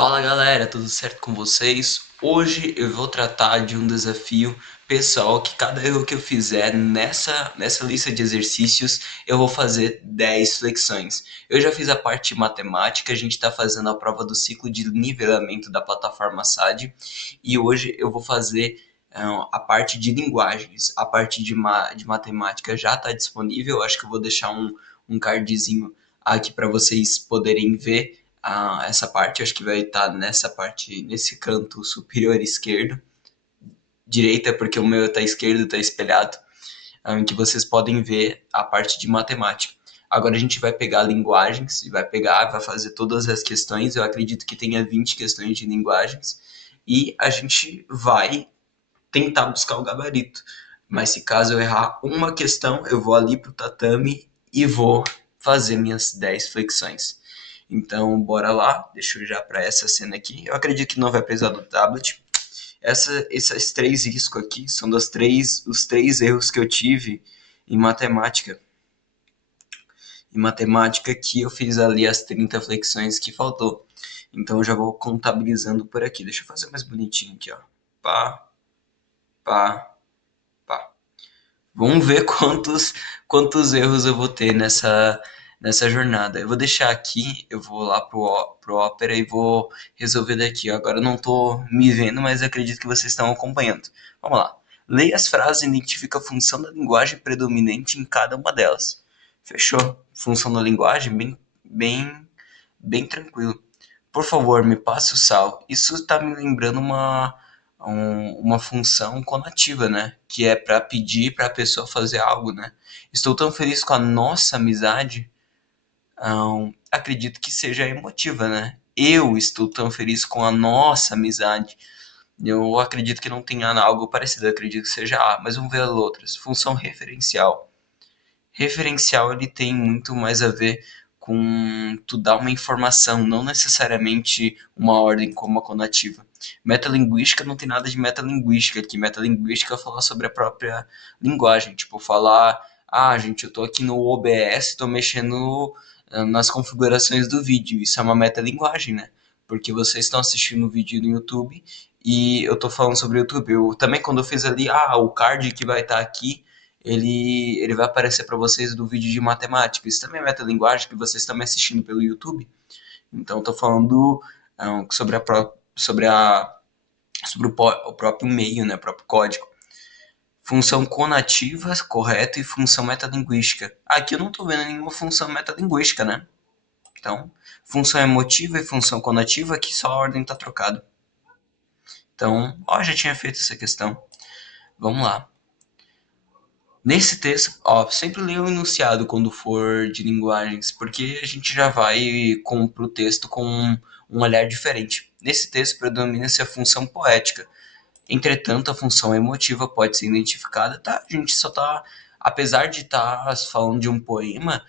Fala galera, tudo certo com vocês? Hoje eu vou tratar de um desafio pessoal que cada erro que eu fizer nessa lista de exercícios eu vou fazer 10 flexões. Eu já fiz a parte matemática, a gente está fazendo a prova do ciclo de nivelamento da plataforma SAD e hoje eu vou fazer a parte de linguagens. A parte de matemática já está disponível, eu acho que eu vou deixar um cardzinho aqui para vocês poderem ver essa parte, acho que vai estar nessa parte, nesse canto superior esquerdo, direita, porque o meu está esquerdo, está espelhado, em que vocês podem ver a parte de matemática. Agora a gente vai pegar linguagens, e vai fazer todas as questões, eu acredito que tenha 20 questões de linguagens, e a gente vai tentar buscar o gabarito. Mas se caso eu errar uma questão, eu vou ali pro tatame e vou fazer minhas 10 flexões. Então, bora lá. Deixa eu já para essa cena aqui. Eu acredito que não vai precisar do tablet. Esses três riscos aqui são os três erros que eu tive em matemática. Em matemática que eu fiz ali as 30 flexões que faltou. Então eu já vou contabilizando por aqui. Deixa eu fazer mais bonitinho aqui, ó. Pá, pá, pá. Vamos ver quantos erros eu vou ter nessa jornada. Eu vou deixar aqui, eu vou lá pro Opera e vou resolver daqui. Agora eu não estou me vendo, mas acredito que vocês estão acompanhando. Vamos lá. Leia as frases e identifica a função da linguagem predominante em cada uma delas. Fechou? Função da linguagem, bem tranquilo. Por favor, me passe o sal. Isso está me lembrando uma função conativa, né? Que é para pedir para a pessoa fazer algo, né? Estou tão feliz com a nossa amizade. Acredito que seja emotiva, né? Eu estou tão feliz com a nossa amizade. Eu acredito que não tenha algo parecido, eu acredito que seja A, mas vamos ver as outras. Função referencial. Referencial ele tem muito mais a ver com tu dar uma informação, não necessariamente uma ordem como a conativa. Metalinguística não tem nada de metalinguística aqui. Metalinguística é falar sobre a própria linguagem. Tipo, falar, gente, eu tô aqui no OBS, tô mexendo nas configurações do vídeo. Isso é uma metalinguagem, né? Porque vocês estão assistindo o vídeo no YouTube e eu tô falando sobre o YouTube. Eu também, quando eu fiz ali, o card que vai estar aqui, ele vai aparecer para vocês do vídeo de matemática. Isso também é metalinguagem que vocês estão me assistindo pelo YouTube. Então, estou falando sobre o próprio meio, né, o próprio código. Função conativa, correto, e função metalinguística. Aqui eu não estou vendo nenhuma função metalinguística, né? Então, função emotiva e função conativa, aqui só a ordem está trocada. Então, já tinha feito essa questão. Vamos lá. Nesse texto, sempre leia o enunciado quando for de linguagens, porque a gente já vai para o texto com um olhar diferente. Nesse texto predomina-se a função poética. Entretanto, a função emotiva pode ser identificada, tá? A gente só tá, apesar de estar falando de um poema,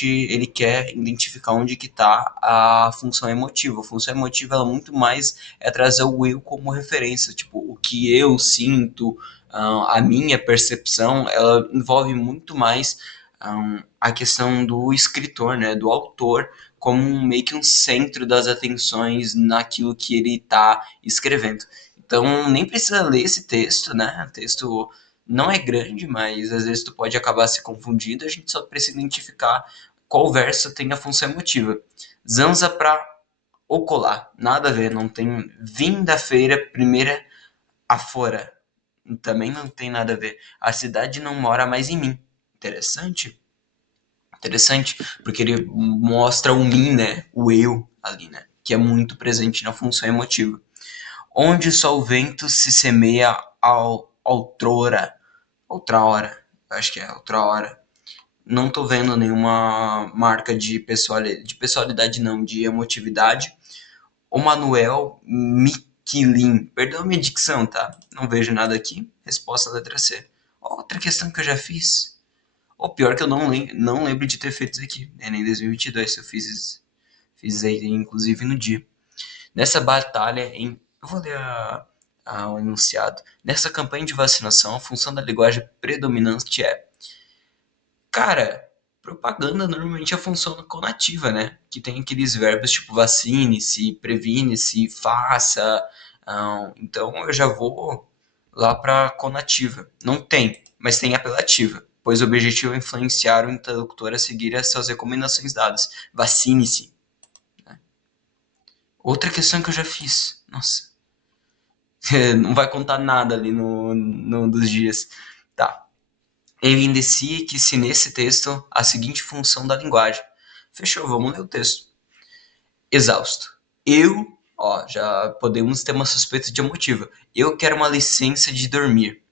ele quer identificar onde que está a função emotiva. A função emotiva ela muito mais é trazer o eu como referência, tipo o que eu sinto, a minha percepção, ela envolve muito mais a questão do escritor, né, do autor, como meio que um centro das atenções naquilo que ele está escrevendo. Então, nem precisa ler esse texto, né? O texto não é grande, mas às vezes tu pode acabar se confundindo, a gente só precisa identificar qual verso tem a função emotiva. Zanza para ocolar, nada a ver, não tem vinda-feira, primeira afora, também não tem nada a ver. A cidade não mora mais em mim. Interessante? Interessante, porque ele mostra o mim, né? O eu ali, né? Que é muito presente na função emotiva. Onde só o vento se semeia outra hora, acho que é outra hora. Não tô vendo nenhuma marca de personalidade não, de emotividade. O Manuel Miquelin, perdão a minha dicção, tá? Não vejo nada aqui. Resposta letra C. Outra questão que eu já fiz. O pior que eu não lembro de ter feito isso aqui, né? Nem em 2022 eu fiz aí, inclusive no dia. Nessa batalha em. Eu vou ler o enunciado. Nessa campanha de vacinação, a função da linguagem predominante é. Cara, Propaganda normalmente é a função conativa, né? Que tem aqueles verbos tipo vacine-se, previne-se, faça. Então eu já vou lá para conativa. Não tem, mas tem apelativa, pois o objetivo é influenciar o interlocutor a seguir as suas recomendações dadas. Vacine-se. Outra questão que eu já fiz. Nossa, não vai contar nada ali no dos dias. Tá. Evidencie que se nesse texto a seguinte função da linguagem. Fechou, vamos ler o texto. Exausto. Já podemos ter uma suspeita de motivo. Eu quero uma licença de dormir.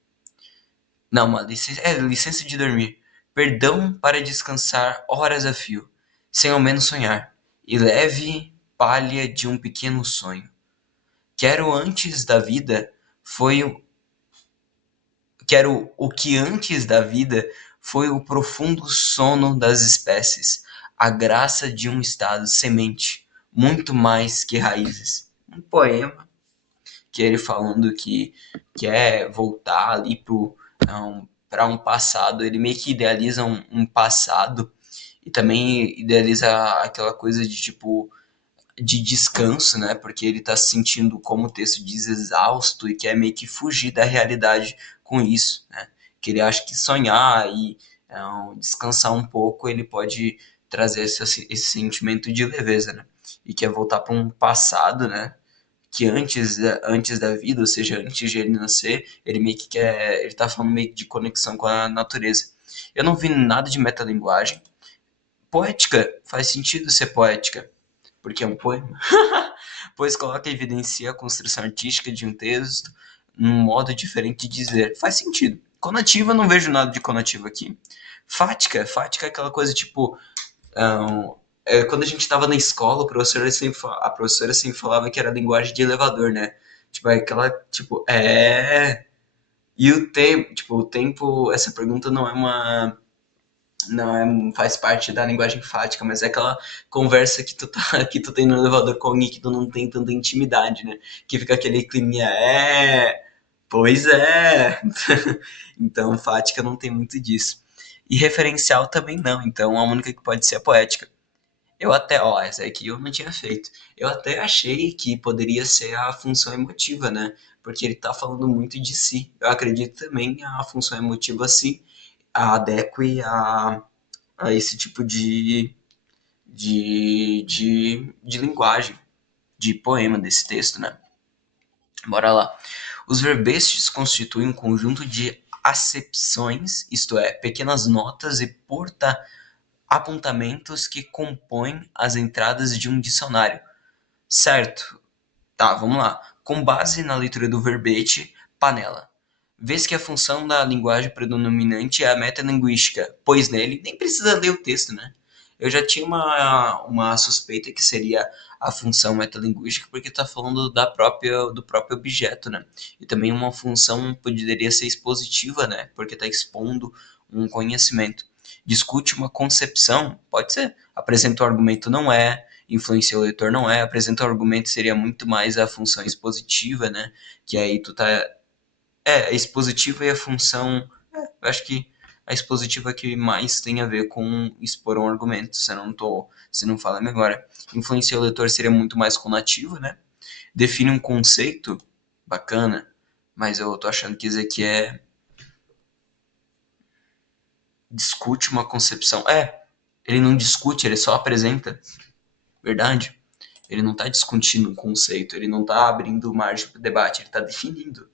Não, licença de dormir. Perdão para descansar horas a fio, sem ao menos sonhar. E leve palha de um pequeno sonho. Quero antes da vida foi Quero o que antes da vida foi o profundo sono das espécies, a graça de um estado semente, muito mais que raízes. Um poema que ele falando que quer voltar ali para um passado, ele meio que idealiza um passado e também idealiza aquela coisa de tipo de descanso, né? Porque ele tá se sentindo, como o texto diz, exausto e quer meio que fugir da realidade com isso, né? Que ele acha que sonhar e descansar um pouco ele pode trazer esse sentimento de leveza, né? E quer voltar para um passado, né? Que antes da vida, ou seja, antes de ele nascer, ele meio que quer, ele tá falando meio que de conexão com a natureza. Eu não vi nada de metalinguagem. Poética, faz sentido ser poética, porque é um poema, pois coloca e evidencia a construção artística de um texto num modo diferente de dizer. Faz sentido. Conativa, não vejo nada de conativa aqui. Fática é aquela coisa tipo. Quando a gente estava na escola, a professora sempre falava que era linguagem de elevador, né? Tipo, é aquela, tipo, E o tempo, essa pergunta não faz parte da linguagem enfática, mas é aquela conversa que que tu tem no elevador com alguém que tu não tem tanta intimidade, né? Que fica aquele climinha, pois é. Então, enfática não tem muito disso. E referencial também não, então a única que pode ser a poética. Essa aqui eu não tinha feito. Eu até achei que poderia ser a função emotiva, né? Porque ele tá falando muito de si. Eu acredito também a função emotiva se adeque a esse tipo de linguagem, de poema desse texto, né? Bora lá. Os verbestes constituem um conjunto de acepções, isto é, pequenas notas e apontamentos que compõem as entradas de um dicionário. Certo? Tá, vamos lá. Com base na leitura do verbete, panela. Vês que a função da linguagem predominante é a metalinguística, pois nele nem precisa ler o texto, né? Eu já tinha uma suspeita que seria a função metalinguística, porque está falando do próprio objeto, né? E também uma função poderia ser expositiva, né? Porque está expondo um conhecimento. Discute uma concepção, pode ser. Apresenta o argumento, não é. Influencia o leitor, não é. Apresenta o argumento seria muito mais a função expositiva, né? Que aí tu tá a expositiva e a função. Eu acho que a expositiva que mais tem a ver com expor um argumento. Se não fala agora. Influenciar o leitor seria muito mais conativa, né? Define um conceito, bacana, mas eu tô achando que isso aqui discute uma concepção. Ele não discute, ele só apresenta. Verdade? Ele não está discutindo um conceito, ele não está abrindo margem para o debate, ele está definindo.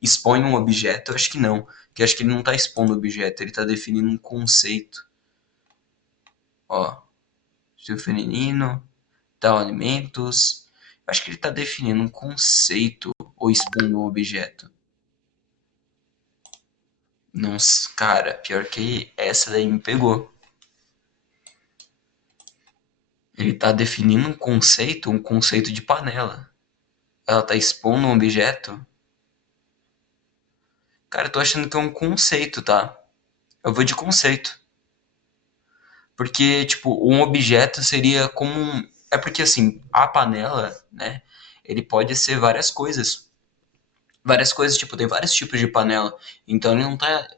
Expõe um objeto? Eu acho que não. Porque eu acho que ele não está expondo o objeto, ele está definindo um conceito. Ó, seu feminino, tal alimentos. Eu acho que ele está definindo um conceito ou expondo um objeto. Não, cara, pior que essa daí me pegou. Ele está definindo um conceito de panela. Ela está expondo um objeto. Cara, eu tô achando que é um conceito, tá? Eu vou de conceito. Porque, tipo, um objeto seria como um. É porque, assim, a panela, né? Ele pode ser várias coisas. várias coisas, tipo, tem vários tipos de panela. Então ele não tá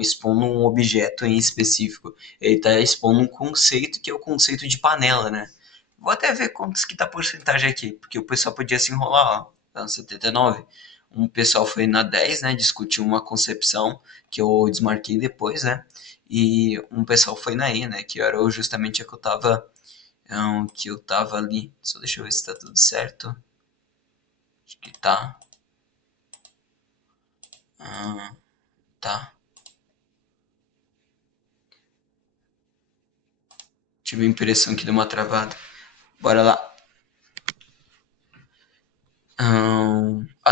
expondo um objeto em específico. Ele tá expondo um conceito que é o conceito de panela, né? Vou até ver quantos que tá a porcentagem aqui, porque o pessoal podia se enrolar, ó. Tá no 79. Um pessoal foi na 10, né? Discutiu uma concepção que eu desmarquei depois, né? E um pessoal foi na E, né? Que era justamente a que eu tava ali. Só deixa eu ver se tá tudo certo. Acho que tá. Ah, tá. Tive a impressão que deu uma travada. Bora lá.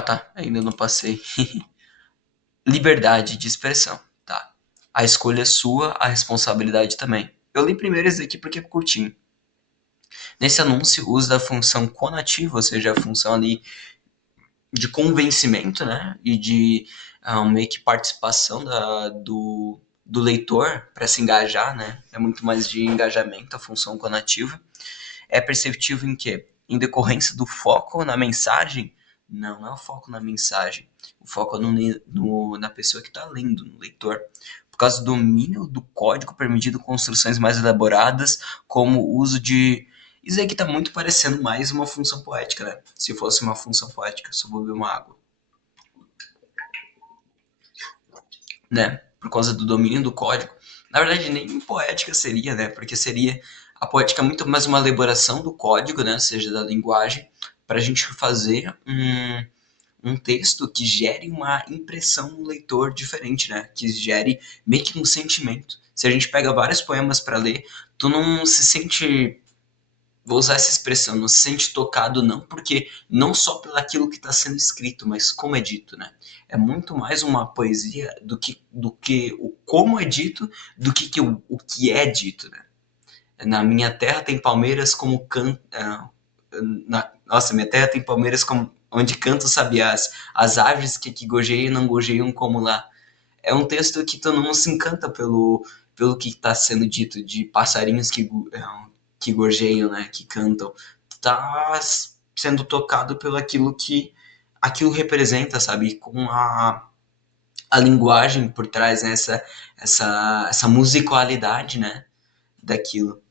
Tá. Ainda não passei. Liberdade de expressão. Tá. A escolha é sua, a responsabilidade também. Eu li primeiro esse aqui porque é curtinho. Nesse anúncio, o uso da função conativa, ou seja, a função ali de convencimento, né? E de meio que participação do leitor para se engajar, né? É muito mais de engajamento a função conativa. É perceptível em quê? Em decorrência do foco na mensagem? Não, não é o foco na mensagem. O foco é na pessoa que está lendo, no leitor. Por causa do domínio do código permitindo construções mais elaboradas, como o uso de. Isso aí que está muito parecendo mais uma função poética, né? Se fosse uma função poética, só vou beber uma água. Né? Por causa do domínio do código. Na verdade, nem poética seria, né? Porque seria a poética é muito mais uma elaboração do código, né? Ou seja, da linguagem, para a gente fazer um texto que gere uma impressão no leitor diferente, né? Que gere meio que um sentimento. Se a gente pega vários poemas para ler, tu não se sente, vou usar essa expressão, não se sente tocado não, porque não só pelo aquilo que está sendo escrito, mas como é dito, né? É muito mais uma poesia do que o como é dito, do que o que é dito, né? Na minha terra tem palmeiras como nossa, minha terra tem palmeiras como onde cantam os sabiás, as aves que aqui gojeiam não gojeiam como lá. É um texto que todo mundo se encanta pelo que está sendo dito, de passarinhos que gorjeiam, né, que cantam. Tá sendo tocado pelo aquilo representa, sabe? Com a linguagem por trás, né? Essa musicalidade, né? Daquilo.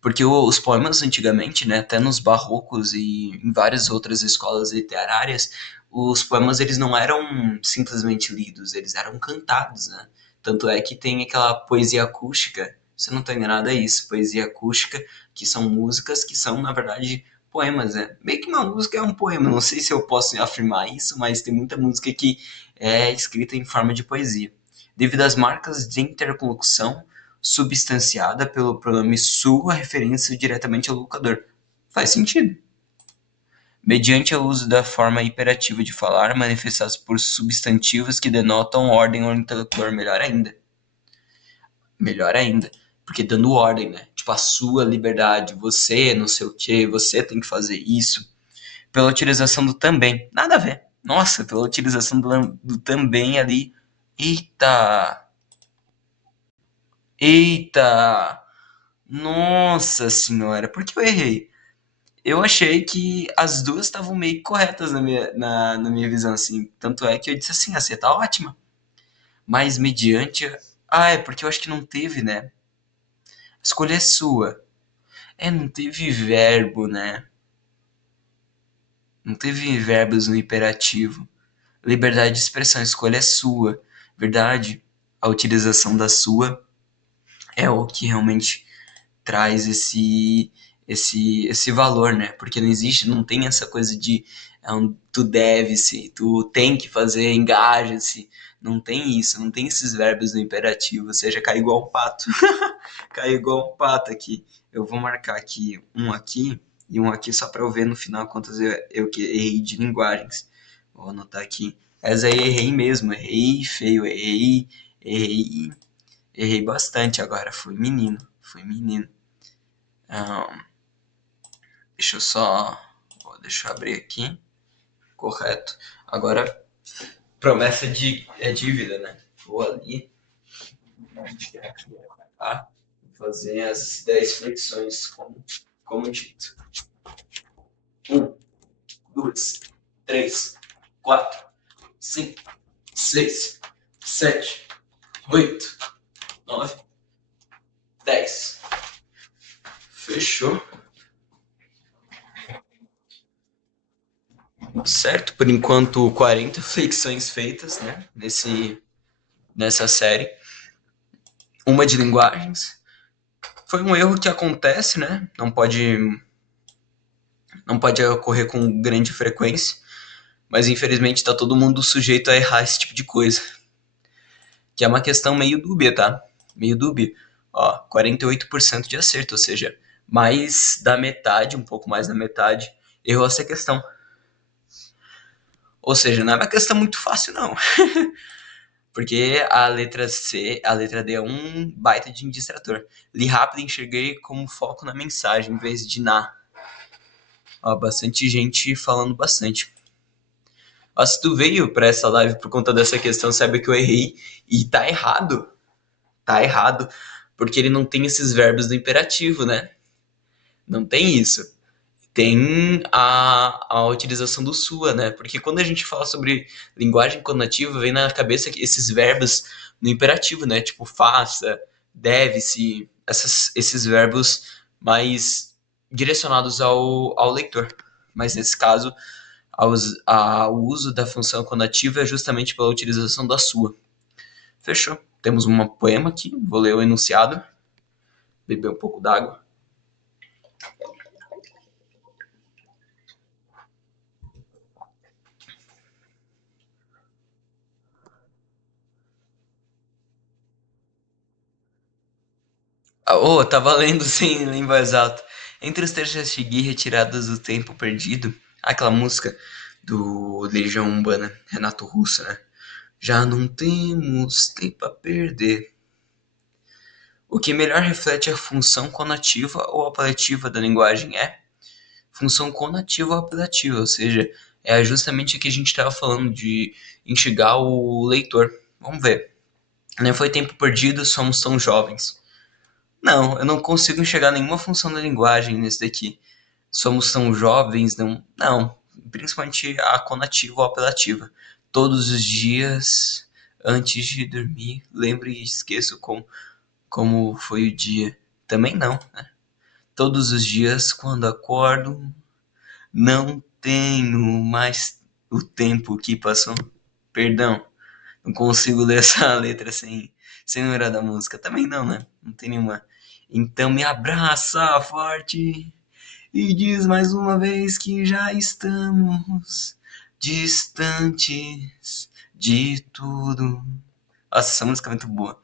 Porque os poemas antigamente, né, até nos barrocos e em várias outras escolas literárias, os poemas eles não eram simplesmente lidos, eles eram cantados, né? Tanto é que tem aquela poesia acústica, se eu não estou enganado é isso, poesia acústica, que são músicas que são, na verdade, poemas, né? Meio que uma música é um poema, não sei se eu posso afirmar isso, mas tem muita música que é escrita em forma de poesia. Devido às marcas de interlocução substanciada pelo pronome su, a referência diretamente ao locador. Faz sentido. Mediante o uso da forma hiperativa de falar, manifestados por substantivos que denotam ordem ou interlocutor, melhor ainda. Melhor ainda. Porque dando ordem, né? Tipo, a sua liberdade, você não sei o que, você tem que fazer isso. Pela utilização do também. Nada a ver. Nossa, pela utilização do também ali. Eita! Eita! Nossa senhora, por que eu errei? Eu achei que as duas estavam meio que corretas na minha visão, assim. Tanto é que eu disse assim, você tá ótima. Mas mediante. Ah, é porque eu acho que não teve, né? A escolha é sua. É, não teve verbo, né? Não teve verbos no imperativo. Liberdade de expressão, a escolha é sua. Verdade? A utilização da sua é o que realmente traz esse valor, né? Porque não existe, não tem essa coisa de tu deve-se, tu tem que fazer, engaja-se. Não tem isso, não tem esses verbos no imperativo, ou seja, cai igual um pato. Cai igual um pato aqui. Eu vou marcar aqui e um aqui só para eu ver no final quantas eu que errei de linguagens. Vou anotar aqui. Essa aí errei mesmo, errei feio, errei, errei bastante agora. Fui menino, fui menino. Ah, deixa eu só. Deixa eu abrir aqui. Correto. Agora, promessa é dívida, né? Vou ali. Tá? Fazer as 10 flexões como dito. 1, 2, 3, 4, cinco, seis, sete, oito, nove, 10. Fechou. Certo, por enquanto 40 flexões feitas, né? Nessa série. Uma de linguagens. Foi um erro que acontece, né? Não pode ocorrer com grande frequência, mas infelizmente está todo mundo sujeito a errar esse tipo de coisa. Que é uma questão meio dúbia, tá? Meio dúbia. Ó, 48% de acerto, ou seja, mais da metade, um pouco mais da metade, errou essa questão. Ou seja, não é uma questão muito fácil, não. Porque a letra C, a letra D é um baita de um distrator. Li rápido e enxerguei como foco na mensagem, em vez de na. Ó, bastante gente falando bastante. Ó, se tu veio pra essa live por conta dessa questão, sabe que eu errei. E tá errado. Tá errado. Porque ele não tem esses verbos do imperativo, né? Não tem isso. Tem a utilização do sua, né? Porque quando a gente fala sobre linguagem conativa, vem na cabeça esses verbos no imperativo, né? Tipo faça, deve-se, esses verbos mais direcionados ao leitor. Mas nesse caso, o uso da função conativa é justamente pela utilização da sua. Fechou. Temos um poema aqui, vou ler o enunciado, beber um pouco d'água. Oh, tá valendo sim, em voz alta. Entre os trechos a seguir retirados do tempo perdido, aquela música do Legião Urbana, Renato Russo, né? Já não temos tempo a perder. O que melhor reflete a função conativa ou apelativa da linguagem é função conativa ou apelativa, ou seja, é justamente o que a gente estava falando de instigar o leitor. Vamos ver. Nem foi tempo perdido, somos tão jovens. Não, eu não consigo enxergar nenhuma função da linguagem nesse daqui. Somos tão jovens, não. Não, principalmente a conativa ou apelativa. Todos os dias, antes de dormir, lembro e esqueço como foi o dia. Também não, né? Todos os dias, quando acordo, não tenho mais o tempo que passou. Perdão, não consigo ler essa letra sem lembrar da música. Também não, né? Não tem nenhuma. Então me abraça forte e diz mais uma vez que já estamos distantes de tudo. Nossa, essa música é muito boa.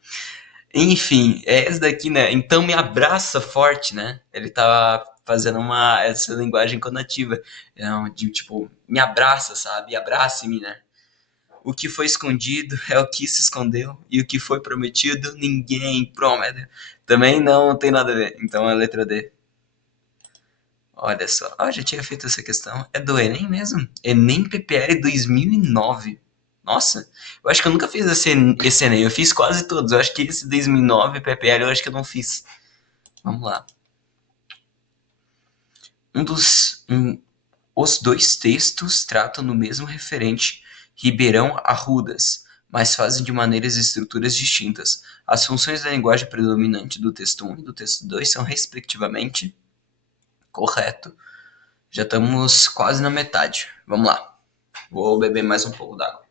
Enfim, é essa daqui, né? Então me abraça forte, né? Ele tá fazendo essa linguagem conativa. De tipo, me abraça, sabe? Abrace-me, né? O que foi escondido é o que se escondeu, e o que foi prometido, ninguém promete. Também não tem nada a ver. Então é a letra D. Olha só, já tinha feito essa questão. É do Enem mesmo? Enem PPL 2009. Nossa, eu acho que eu nunca fiz esse Enem. Eu fiz quase todos. Eu acho que esse 2009 PPL eu acho que eu não fiz. Vamos lá. Os dois textos tratam do mesmo referente, Ribeirão Arrudas, mas fazem de maneiras e estruturas distintas. As funções da linguagem predominante do texto 1 e do texto 2 são, respectivamente, correto. Já estamos quase na metade. Vamos lá. Vou beber mais um pouco d'água.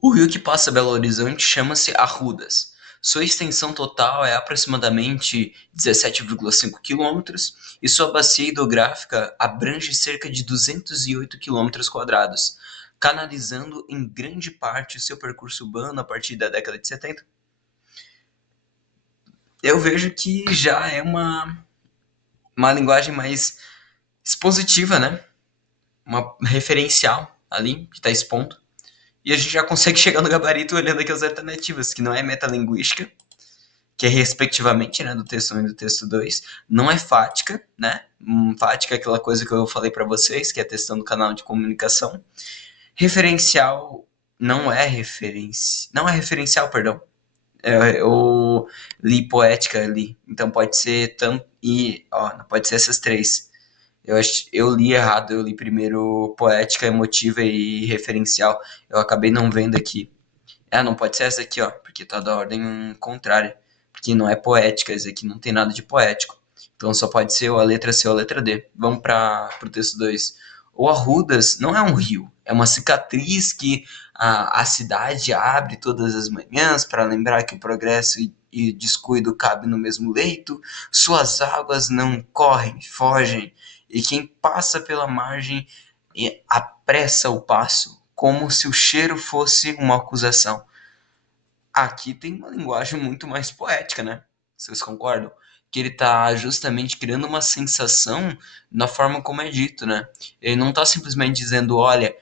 O rio que passa Belo Horizonte chama-se Arrudas. Sua extensão total é aproximadamente 17,5 quilômetros e sua bacia hidrográfica abrange cerca de 208 quilômetros quadrados, canalizando em grande parte seu percurso urbano a partir da década de 70. Eu vejo que já é uma linguagem mais expositiva, né? Uma referencial ali que está expondo. E a gente já consegue chegar no gabarito olhando aqui as alternativas, que não é metalinguística, que é respectivamente, né, do texto 1 e do texto 2, não é fática, né? Fática é aquela coisa que eu falei para vocês, que é testando o canal de comunicação. Referencial não é referencial, perdão. Eu li poética ali, então pode ser pode ser essas três. Eu li errado, eu li primeiro poética, emotiva e referencial. Eu acabei não vendo aqui. Ah, não pode ser essa aqui, ó, porque tá da ordem contrária. Porque não é poética, esse aqui não tem nada de poético. Então só pode ser ou a letra C ou a letra D. Vamos para o texto 2. O Arrudas não é um rio, é uma cicatriz que a cidade abre todas as manhãs para lembrar que o progresso e descuido cabem no mesmo leito. Suas águas não correm, fogem, e quem passa pela margem apressa o passo, como se o cheiro fosse uma acusação. Aqui tem uma linguagem muito mais poética, né? Vocês concordam? Que ele tá justamente criando uma sensação na forma como é dito, né? Ele não tá simplesmente dizendo, olha,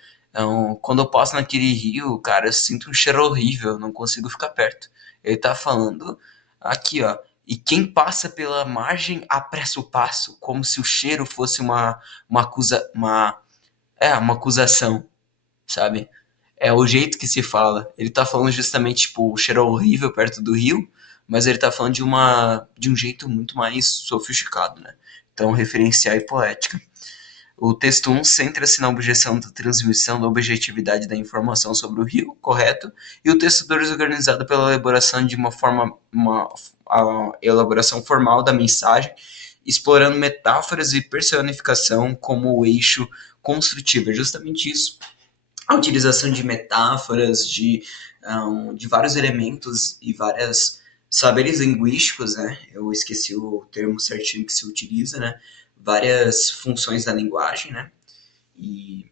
quando eu passo naquele rio, cara, eu sinto um cheiro horrível, eu não consigo ficar perto. Ele tá falando aqui, ó. E quem passa pela margem apressa o passo, como se o cheiro fosse uma acusação, sabe? É o jeito que se fala. Ele tá falando justamente, tipo, o cheiro horrível perto do rio, mas ele tá falando de um jeito muito mais sofisticado, né? Então, referencial e poética. O texto 1 centra-se na objeção da transmissão da objetividade da informação sobre o rio, correto? E o texto 2 é organizado pela elaboração de a elaboração formal da mensagem, explorando metáforas e personificação como o eixo construtivo. É justamente isso, a utilização de metáforas, de vários elementos e várias saberes linguísticos, né? Eu esqueci o termo certinho que se utiliza, né? Várias funções da linguagem, né? E,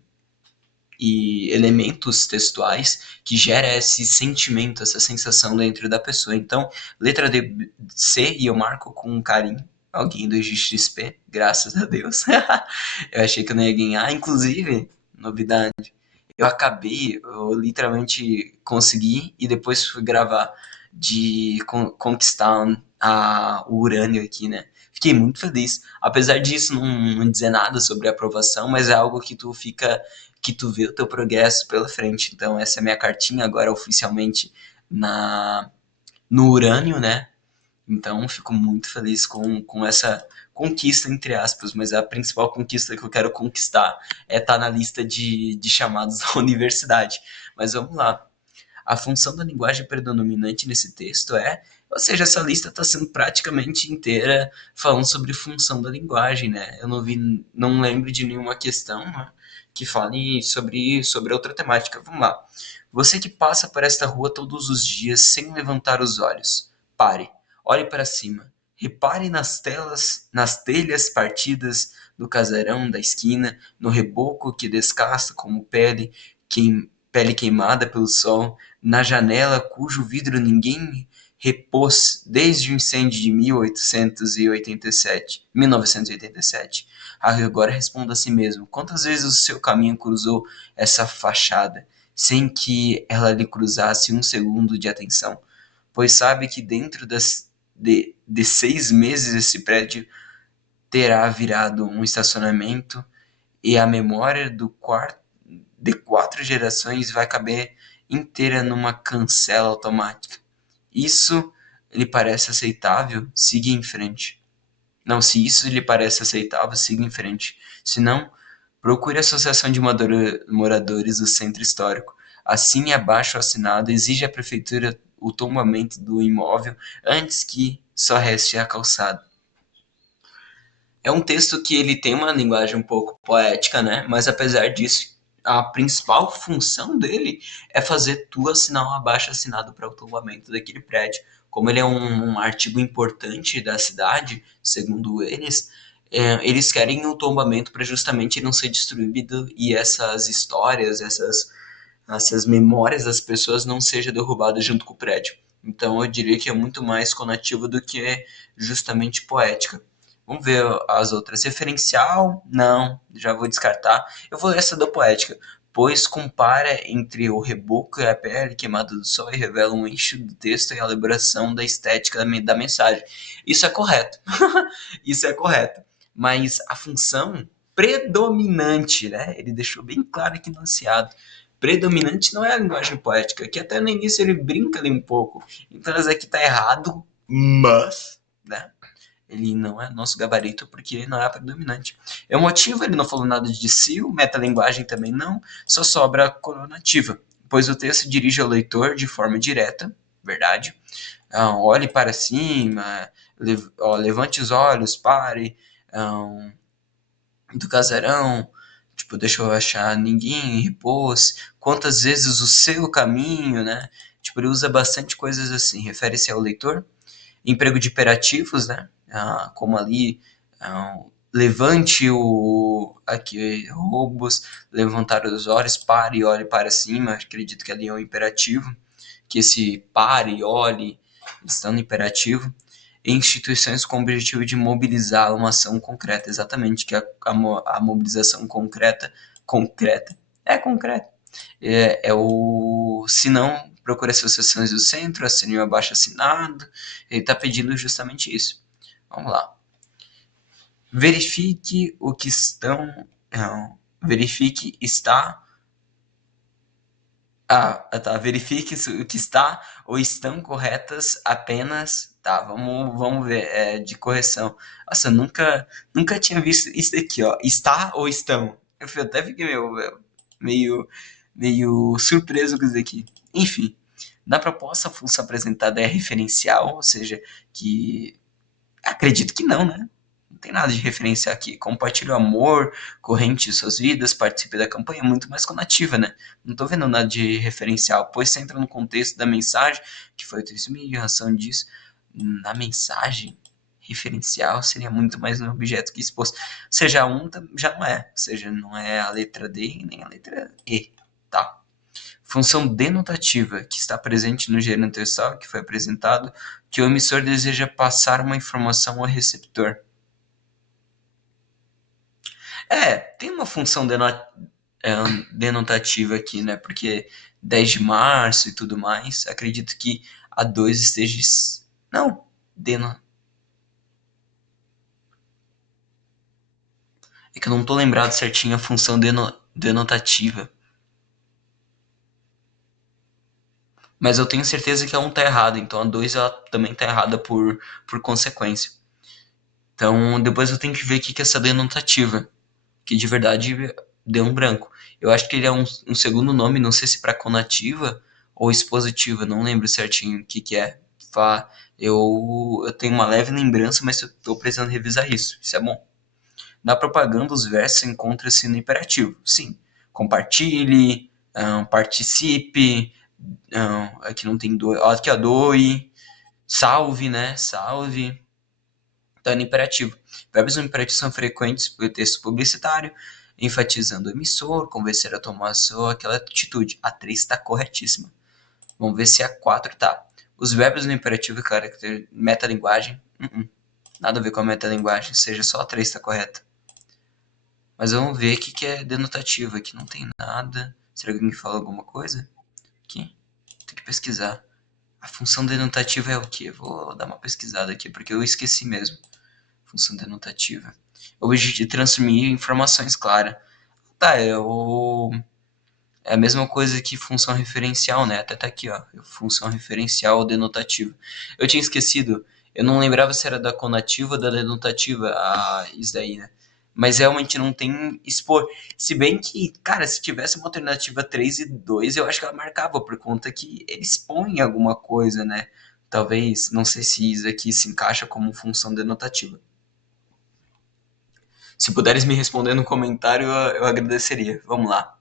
e elementos textuais que gera esse sentimento, essa sensação dentro da pessoa. Então, letra D, C, e eu marco com carinho. Alguém do XP, graças a Deus. Eu achei que eu não ia ganhar. Inclusive, novidade, eu literalmente consegui e depois fui gravar de conquistar o urânio aqui, né? Fiquei muito feliz. Apesar disso não dizer nada sobre a aprovação, mas é algo que tu vê o teu progresso pela frente. Então essa é a minha cartinha agora oficialmente na no urânio, né? Então fico muito feliz com essa conquista, entre aspas, mas a principal conquista que eu quero conquistar é estar na lista de chamados da universidade. Mas vamos lá. A função da linguagem predominante nesse texto ou seja, essa lista está sendo praticamente inteira falando sobre função da linguagem, né? Eu não lembro de nenhuma questão, né, que fale sobre outra temática. Vamos lá. Você que passa por esta rua todos os dias sem levantar os olhos, pare, olhe para cima, repare nas telhas partidas do casarão da esquina, no reboco que descasca como pele queimada pelo sol, na janela cujo vidro ninguém repôs desde o incêndio de 1987. Agora responda a si mesmo: quantas vezes o seu caminho cruzou essa fachada, sem que ela lhe cruzasse um segundo de atenção? Pois sabe que dentro de 6 meses esse prédio terá virado um estacionamento e a memória de 4 gerações vai caber inteira numa cancela automática. Isso lhe parece aceitável? Siga em frente. Não, se isso lhe parece aceitável, siga em frente. Se não, procure a Associação de Moradores do Centro Histórico. Assim, abaixo assinado, exige à Prefeitura o tombamento do imóvel antes que só reste a calçada. É um texto que ele tem uma linguagem um pouco poética, né? Mas apesar disso, a principal função dele é fazer tu assinar um abaixo-assinado para o tombamento daquele prédio. Como ele é um artigo importante da cidade, segundo eles, eles querem o tombamento para justamente não ser destruído e essas histórias, essas memórias das pessoas não sejam derrubadas junto com o prédio. Então eu diria que é muito mais conativa do que justamente poética. Vamos ver as outras. Referencial, não, já vou descartar. Eu vou ler essa da poética, pois compara entre o reboco e a pele queimada do sol e revela um eixo do texto e a elaboração da estética da mensagem. Isso é correto. Isso é correto. Mas a função predominante, né? Ele deixou bem claro aqui no enunciado. Predominante não é a linguagem poética, que até no início ele brinca ali um pouco. Então, isso aqui tá errado, mas, né? Ele não é nosso gabarito porque ele não é predominante. Emotivo, ele não falou nada de si, metalinguagem também não, só sobra a coronativa, pois o texto dirige ao leitor de forma direta, verdade? Olhe para cima, levante os olhos, pare, do casarão, tipo, deixa eu achar, ninguém repôs, quantas vezes o seu caminho, né? Tipo, ele usa bastante coisas assim, refere-se ao leitor. Emprego de imperativos, né? Como ali, levante o aqui roubos, levantar os olhos, pare e olhe para cima. Acredito que ali é um imperativo, que esse pare e olhe está no imperativo. E instituições com o objetivo de mobilizar uma ação concreta, exatamente, que a mobilização concreta, é concreta, é o, se não, procure as associações do centro, assine o abaixo assinado, ele está pedindo justamente isso. Vamos lá. Verifique o que estão, não, verifique está, tá, verifique o que está ou estão corretas apenas, tá, vamos ver, de correção. Nossa, nunca tinha visto isso daqui, ó, está ou estão. Eu até fiquei meio, meio surpreso com isso daqui. Enfim, na proposta, a função apresentada é referencial, ou seja, que acredito que não, né? Não tem nada de referenciar aqui. Compartilhe o amor, corrente de suas vidas, participe da campanha, muito mais conativa, né? Não tô vendo nada de referencial, pois você entra no contexto da mensagem, que foi o texto em razão disso. Na mensagem, referencial seria muito mais no objeto que exposto. Ou seja, a um já não é. Ou seja, não é a letra D nem a letra E, tá? Função denotativa, que está presente no gênero textual que foi apresentado, que o emissor deseja passar uma informação ao receptor. Tem uma função denotativa aqui, né? Porque 10 de março e tudo mais, acredito que a 2 esteja... Não, é que eu não tô lembrado certinho a função denotativa. Mas eu tenho certeza que a 1 tá errada, então a 2 ela também tá errada por consequência. Então depois eu tenho que ver o que é essa denotativa, que de verdade deu um branco. Eu acho que ele é um segundo nome, não sei se para conativa ou expositiva, não lembro certinho o que é. Eu tenho uma leve lembrança, mas eu estou precisando revisar isso. Isso é bom. Na propaganda, os versos encontram-se no imperativo. Sim. Compartilhe, participe, aqui não tem doe, aqui é doe, salve, né? Salve. Então, no imperativo. Verbos no imperativo são frequentes para o texto publicitário, enfatizando o emissor, convencer a tomar aquela atitude. A 3 está corretíssima. Vamos ver se a 4 tá. Os verbos no imperativo e caráter metalinguagem. Nada a ver com a metalinguagem, seja só a 3 está correta. Mas vamos ver o que é denotativo. Aqui não tem nada. Será que alguém fala alguma coisa? Aqui. Tem que pesquisar. A função denotativa é o quê? Vou dar uma pesquisada aqui, porque eu esqueci mesmo. Função denotativa. O objetivo de transmitir informações claras. Tá, é a mesma coisa que função referencial, né? Até tá aqui, ó. Função referencial denotativa. Eu tinha esquecido. Eu não lembrava se era da conativa ou da denotativa. Isso daí, né? Mas realmente não tem expor. Se bem que, cara, se tivesse uma alternativa 3 e 2, eu acho que ela marcava, por conta que ele expõe alguma coisa, né? Talvez, não sei se isso aqui se encaixa como função denotativa. Se puderes me responder no comentário, eu agradeceria. Vamos lá.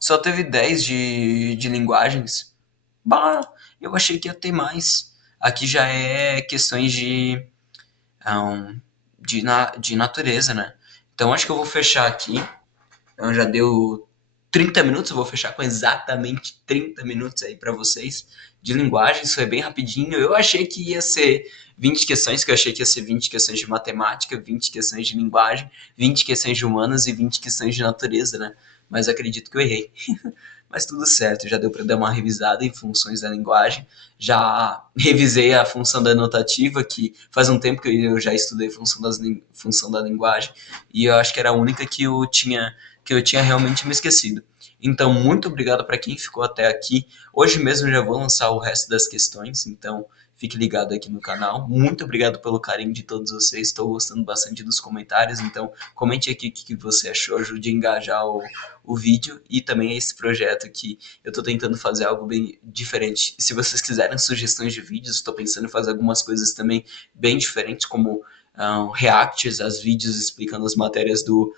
Só teve 10 de linguagens. Bah, eu achei que ia ter mais. Aqui já é questões de natureza, né? Então acho que eu vou fechar aqui. Então já deu 30 minutos, eu vou fechar com exatamente 30 minutos aí para vocês de linguagem. Isso é bem rapidinho. Eu achei que ia ser 20 questões, que eu achei que ia ser 20 questões de matemática, 20 questões de linguagem, 20 questões de humanas e 20 questões de natureza, né? Mas acredito que eu errei. Mas tudo certo, já deu para dar uma revisada em funções da linguagem. Já revisei a função da notativa, que faz um tempo que eu já estudei função da linguagem, e eu acho que era a única que eu tinha realmente me esquecido. Então, muito obrigado para quem ficou até aqui. Hoje mesmo já vou lançar o resto das questões, então fique ligado aqui no canal. Muito obrigado pelo carinho de todos vocês, estou gostando bastante dos comentários, então comente aqui o que você achou, ajude a engajar o vídeo e também esse projeto que eu estou tentando fazer algo bem diferente. E se vocês quiserem sugestões de vídeos, estou pensando em fazer algumas coisas também bem diferentes, como reacts aos vídeos explicando as matérias do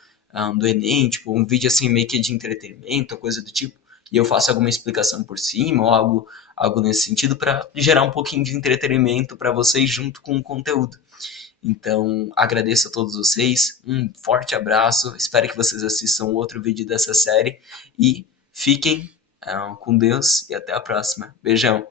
Enem, tipo um vídeo assim meio que de entretenimento, coisa do tipo, e eu faço alguma explicação por cima ou algo nesse sentido para gerar um pouquinho de entretenimento para vocês junto com o conteúdo. Então, agradeço a todos vocês, um forte abraço, espero que vocês assistam outro vídeo dessa série e fiquem com Deus e até a próxima. Beijão!